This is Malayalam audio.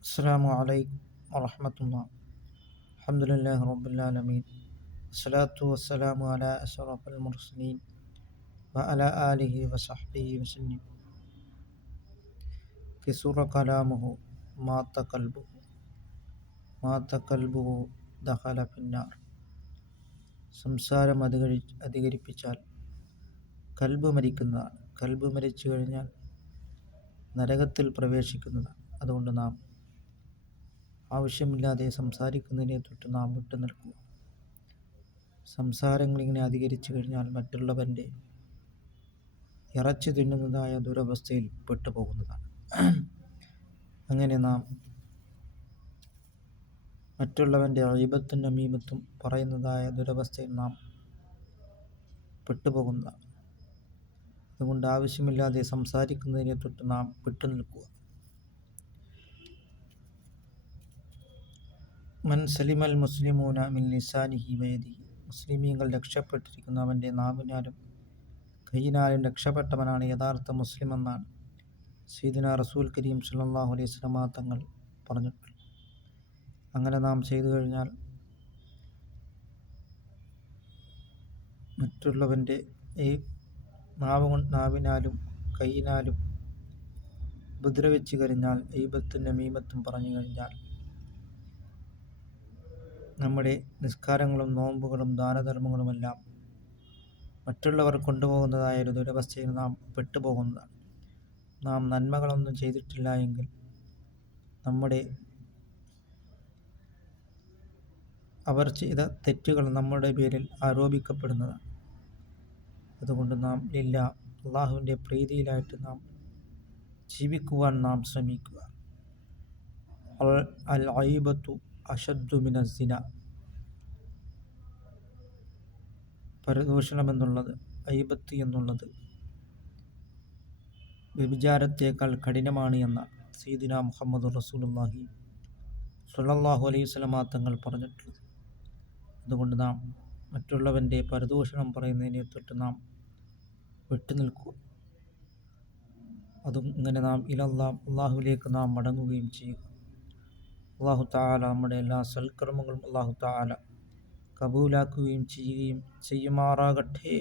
السلام عليكم ورحمة الله الحمد لله رب العالمين الصلاة والسلام على أشرف المرسلين وعلى آله وصحبه وسلم كسر كلامه مات قلبه مات قلبه دخل في النار സംസാരം അധികരി അധികരിപ്പിച്ചാൽ കൽബ് മരിക്കുന്നതാണ് കൽബ് മരിച്ചു കഴിഞ്ഞാൽ നരകത്തിൽ പ്രവേശിക്കുന്നതാണ് അതുകൊണ്ട് നാം ആവശ്യമില്ലാതെ സംസാരിക്കുന്നതിനെ തൊട്ട് നാം വിട്ടു നിൽക്കുക. സംസാരങ്ങളിങ്ങനെ അധികരിച്ചു കഴിഞ്ഞാൽ മറ്റുള്ളവന്റെ ഇറച്ചി തിന്നുന്നതായ ദുരവസ്ഥയിൽ പെട്ടുപോകുന്നതാണ്. അങ്ങനെ നാം മറ്റുള്ളവന്റെ അഴിബത്തും നമീമത്തും പറയുന്നതായ ദുരവസ്ഥയിൽ നാം പെട്ടുപോകുന്നതാണ്. അതുകൊണ്ട് ആവശ്യമില്ലാതെ സംസാരിക്കുന്നതിനെ തൊട്ട് നാം വിട്ടു മൻ സലിമൽ മുസ്ലിമൂന മിൻ ലിസാനിഹി വയദിഹി മുസ്ലിമീങ്ങൾ രക്ഷപ്പെട്ടിരിക്കുന്ന. അവന്റെ നാവിനാലും കൈയിനാലും രക്ഷപ്പെട്ടവനാണ് യഥാർത്ഥ മുസ്ലിം എന്നാണ് സീദിന റസൂൽ കരീം സല്ലാഹു അലൈഹി സ്വലമ തങ്ങൾ പറഞ്ഞിട്ടുള്ളത്. അങ്ങനെ നാം ചെയ്തു കഴിഞ്ഞാൽ മറ്റുള്ളവന്റെ ഈ നാവ് നാവിനാലും കൈയിനാലും ഉപദ്രവിച്ചു കഴിഞ്ഞാൽ ഈബത്തും നമീമത്തും പറഞ്ഞു കഴിഞ്ഞാൽ നമ്മുടെ നിസ്കാരങ്ങളും നോമ്പുകളും ദാനധർമ്മങ്ങളുമെല്ലാം മറ്റുള്ളവർ കൊണ്ടുപോകുന്നതായ ഒരു ദുരവസ്ഥയിൽ നാം പെട്ടുപോകുന്നതാണ്. നാം നന്മകളൊന്നും ചെയ്തിട്ടില്ല എങ്കിൽ നമ്മുടെ അവർ ചെയ്ത തെറ്റുകൾ നമ്മുടെ പേരിൽ ആരോപിക്കപ്പെടുന്നതാണ്. അതുകൊണ്ട് നാം ഇല്ല അള്ളാഹുവിന്റെ പ്രീതിയിലായിട്ട് നാം ജീവിക്കുവാൻ നാം ശ്രമിക്കുക. അൽ ഐബത്തു അഷദ്ദുമിന സിന. പരദൂഷണമെന്നുള്ളത് ഐബത്ത് എന്നുള്ളത്. വ്യഭിചാരത്തേക്കാൾ കഠിനമാണ് എന്ന സീദിന മുഹമ്മദ് റസൂലുല്ലാഹി സുല്ലാഹു അലൈഹി സ്വലമാ തങ്ങൾ പറഞ്ഞിട്ടുള്ളത്. അതുകൊണ്ട് നാം മറ്റുള്ളവന്റെ പരദൂഷണം പറയുന്നതിനെ തൊട്ട് നാം വിട്ടുനിൽക്കുക അതും ഇങ്ങനെ നാം ഇലല്ലാം അള്ളാഹുവിലേക്ക് നാം മടങ്ങുകയും ചെയ്യുക. അള്ളാഹു താല നമ്മുടെ എല്ലാ സൽക്കർമ്മങ്ങളും അള്ളാഹു താല കബൂലാക്കുകയും ചെയ്യുകയും ചെയ്യുമാറാകട്ടെ.